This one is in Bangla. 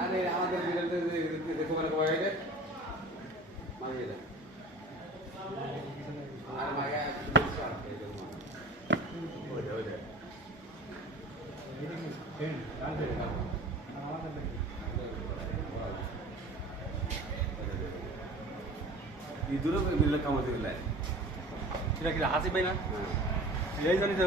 আরে আমাদের বিড়ালটা দেখো মানে কয় মাগিয়ে আর মাগা ইদুরও বিড়াল কামাতে গেলে সেটা কি হাসি পাই না এই জানি তো